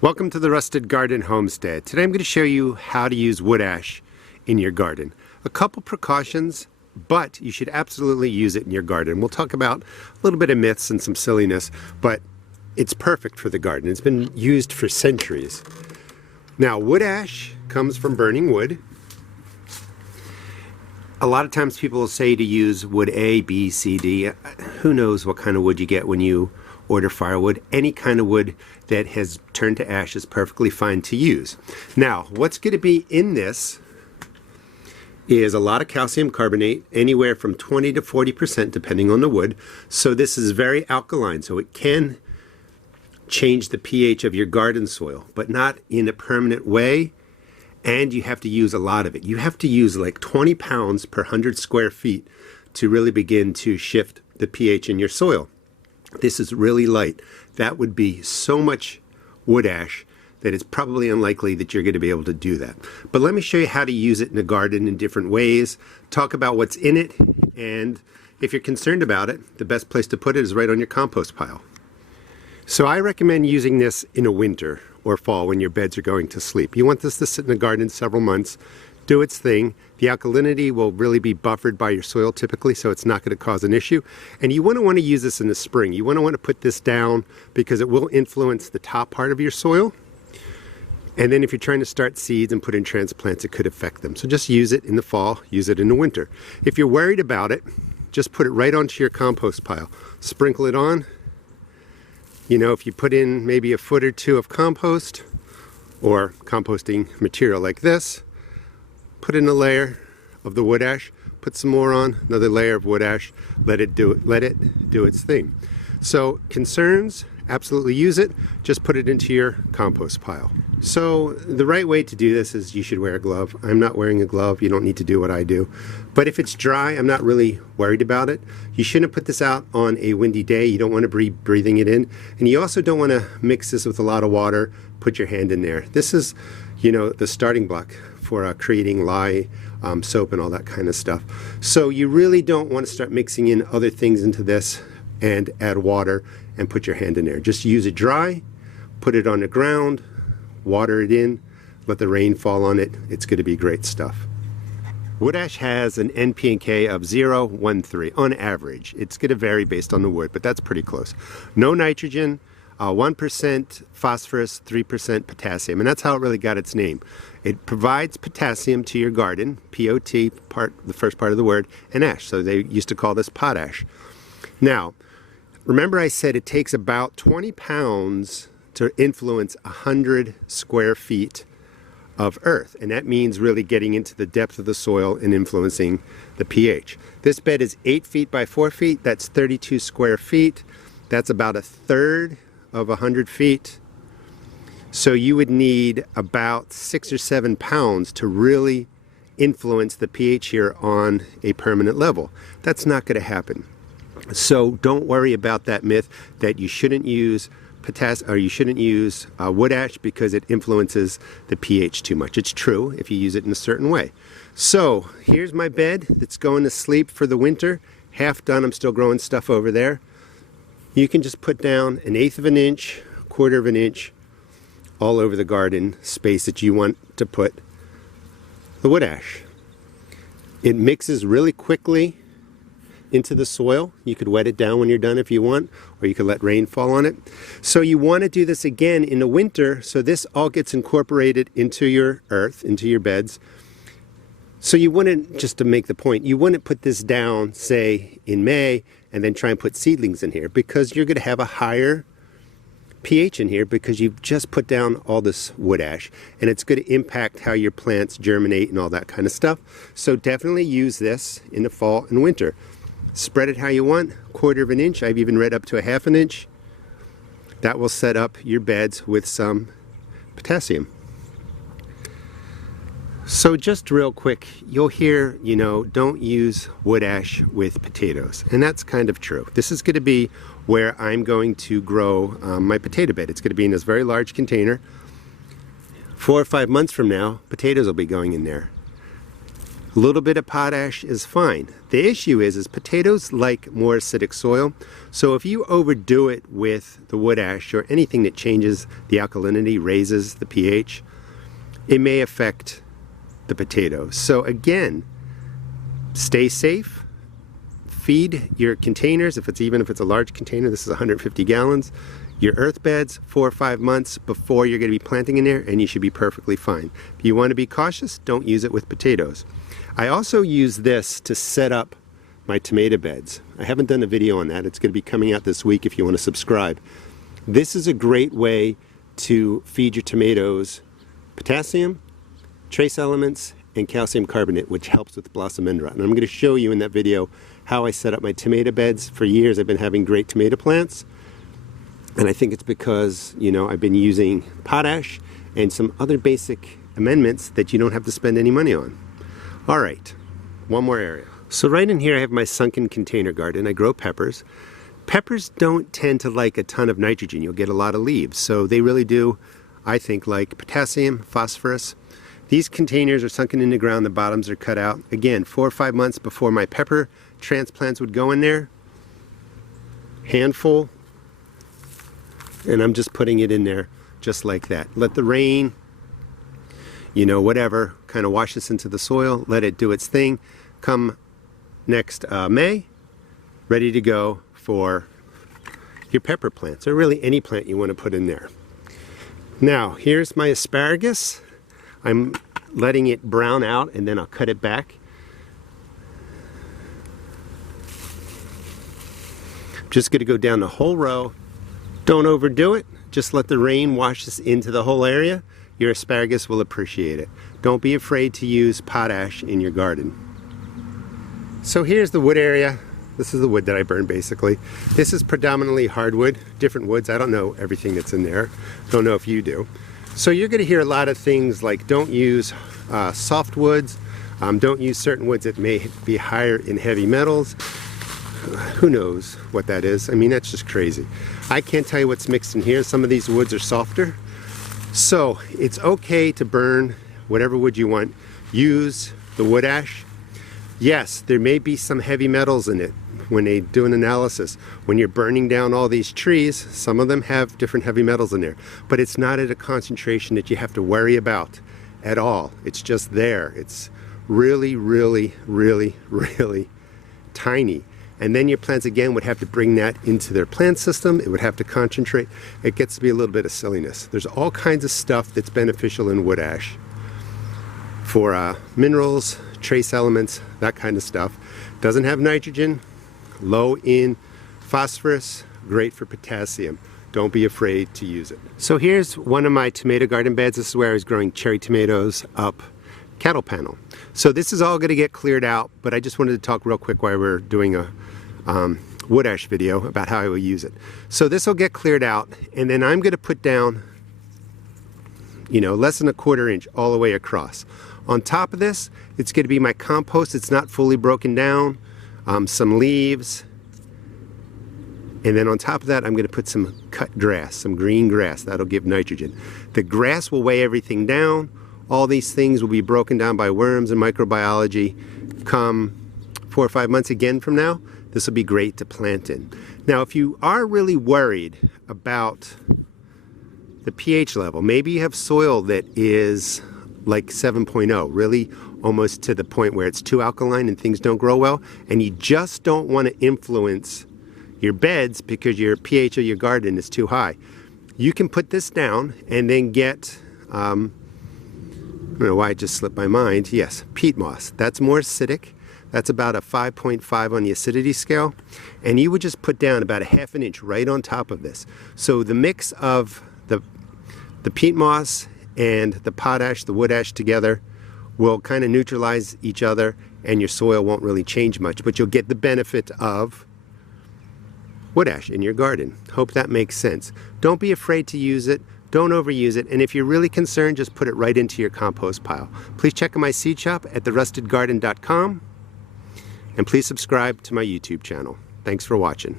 Welcome to the Rusted Garden Homestead. Today I'm going to show you how to use wood ash in your garden. A couple precautions, but you should absolutely use it in your garden. We'll talk about a little bit of myths and some silliness, but it's perfect for the garden. It's been used for centuries. Now, wood ash comes from burning wood. A lot of times people will say to use wood A, B, C, D. Who knows what kind of wood you get when you order firewood. Any kind of wood that has turned to ash is perfectly fine to use. Now, what's going to be in this is a lot of calcium carbonate, anywhere from 20 to 40% depending on the wood. So this is very alkaline, so it can change the pH of your garden soil, but not in a permanent way. And you have to use a lot of it. You have to use like 20 pounds per 100 square feet to really begin to shift the pH in your soil. This is really light. That would be so much wood ash that it's probably unlikely that you're going to be able to do that. But let me show you how to use it in the garden in different ways, talk about what's in it, and if you're concerned about it, the best place to put it is right on your compost pile. So I recommend using this in a winter or fall when your beds are going to sleep. You want this to sit in the garden several months, do its thing. The alkalinity will really be buffered by your soil typically, so it's not going to cause an issue. And you want to use this in the spring. You want to put this down because it will influence the top part of your soil. And then if you're trying to start seeds and put in transplants, it could affect them. So just use it in the fall, use it in the winter. If you're worried about it, just put it right onto your compost pile. Sprinkle it on. You know, if you put in maybe a foot or two of compost or composting material like this, put in a layer of the wood ash, put some more on, another layer of wood ash, let it do its thing. So concerns, absolutely use it, just put it into your compost pile. So the right way to do this is you should wear a glove. I'm not wearing a glove, you don't need to do what I do. But if it's dry, I'm not really worried about it. You shouldn't put this out on a windy day. You don't want to be breathing it in. And you also don't want to mix this with a lot of water, put your hand in there. This is, you know, the starting block for creating lye, soap and all that kind of stuff. So you really don't want to start mixing in other things into this and add water and put your hand in there. Just use it dry, put it on the ground, water it in, let the rain fall on it. It's going to be great stuff. Wood ash has an NP&K of 0.13 on average. It's going to vary based on the wood, but that's pretty close. No nitrogen, 1% phosphorus, 3% potassium, and that's how it really got its name. It provides potassium to your garden, P-O-T, the first part of the word, and ash, so they used to call this potash. Now, remember I said it takes about 20 pounds to influence 100 square feet of earth, and that means really getting into the depth of the soil and influencing the pH. This bed is 8 feet by 4 feet, that's 32 square feet. That's about a third of 100 feet. So you would need about 6 or 7 pounds to really influence the pH here on a permanent level. That's not going to happen. So don't worry about that myth that you shouldn't use wood ash because it influences the pH too much. It's true if you use it in a certain way. So here's my bed that's going to sleep for the winter. Half done, I'm still growing stuff over there. You can just put down 1/8 of an inch, 1/4 of an inch all over the garden space that you want to put the wood ash. It mixes really quickly into the soil. You could wet it down when you're done if you want, or you could let rain fall on it. So you want to do this again in the winter, so this all gets incorporated into your earth, into your beds. So you wouldn't, just to make the point, you wouldn't put this down, say, in May, and then try and put seedlings in here, because you're going to have a higher pH in here because you've just put down all this wood ash, and it's going to impact how your plants germinate and all that kind of stuff. So definitely use this in the fall and winter. Spread it how you want, 1/4 of an inch. I've even read up to 1/2 an inch. That will set up your beds with some potassium. So just real quick, you'll hear, you know, don't use wood ash with potatoes. And that's kind of true. This is going to be where I'm going to grow my potato bed. It's going to be in this very large container. 4 or 5 months from now, potatoes will be going in there. A little bit of potash is fine. The issue is potatoes like more acidic soil. So if you overdo it with the wood ash or anything that changes the alkalinity, raises the pH, it may affect the potatoes. So again, stay safe. Feed your containers, even if it's a large container, this is 150 gallons, your earth beds 4 or 5 months before you're going to be planting in there, and you should be perfectly fine. If you want to be cautious, don't use it with potatoes. I also use this to set up my tomato beds. I haven't done a video on that. It's going to be coming out this week if you want to subscribe. This is a great way to feed your tomatoes potassium, trace elements, and calcium carbonate, which helps with blossom end rot. And I'm going to show you in that video how I set up my tomato beds. For years I've been having great tomato plants, and I think it's because, you know, I've been using potash and some other basic amendments that you don't have to spend any money on. All right, one more area. So right in here I have my sunken container garden. I grow peppers. Peppers don't tend to like a ton of nitrogen. You'll get a lot of leaves. So they really do, I think, like potassium, phosphorus. These containers are sunken in the ground, the bottoms are cut out. Again, 4 or 5 months before my pepper transplants would go in there. Handful. And I'm just putting it in there just like that. Let the rain, you know, whatever, kind of wash this into the soil, let it do its thing. Come next May, ready to go for your pepper plants, or really any plant you want to put in there. Now, here's my asparagus. I'm letting it brown out and then I'll cut it back. I'm just going to go down the whole row. Don't overdo it. Just let the rain wash this into the whole area. Your asparagus will appreciate it. Don't be afraid to use potash in your garden. So here's the wood area. This is the wood that I burned basically. This is predominantly hardwood, different woods. I don't know everything that's in there. Don't know if you do. So you're going to hear a lot of things like don't use soft woods, don't use certain woods that may be higher in heavy metals. Who knows what that is? I mean, that's just crazy. I can't tell you what's mixed in here. Some of these woods are softer. So it's okay to burn whatever wood you want. Use the wood ash. Yes, there may be some heavy metals in it when they do an analysis. When you're burning down all these trees, some of them have different heavy metals in there, but it's not at a concentration that you have to worry about at all. It's just there. It's really, really, really, really tiny. And then your plants again would have to bring that into their plant system. It would have to concentrate. It gets to be a little bit of silliness. There's all kinds of stuff that's beneficial in wood ash for minerals, trace elements, that kind of stuff. Doesn't have nitrogen, low in phosphorus, great for potassium. Don't be afraid to use it. So here's one of my tomato garden beds. This is where I was growing cherry tomatoes up cattle panel. So this is all going to get cleared out, but I just wanted to talk real quick while we're doing a wood ash video about how I will use it. So this will get cleared out, and then I'm going to put down, you know, less than 1/4 inch all the way across. On top of this, it's going to be my compost. It's not fully broken down, some leaves, and then on top of that I'm going to put some cut grass, some green grass. That'll give nitrogen. The grass will weigh everything down. All these things will be broken down by worms and microbiology. Come 4 or 5 months again from now, this will be great to plant in. Now, if you are really worried about the pH level, maybe you have soil that is like 7.0, really almost to the point where it's too alkaline and things don't grow well, and you just don't want to influence your beds because your pH of your garden is too high. You can put this down and then get, I don't know why it just slipped my mind, yes, peat moss. That's more acidic. That's about a 5.5 on the acidity scale, and you would just put down about 1/2 inch right on top of this. So the mix of the peat moss and the potash, the wood ash together will kind of neutralize each other, and your soil won't really change much, but you'll get the benefit of wood ash in your garden. Hope that makes sense. Don't be afraid to use it. Don't overuse it, and if you're really concerned, just put it right into your compost pile. Please check out my seed shop at therustedgarden.com, and please subscribe to my YouTube channel. Thanks for watching.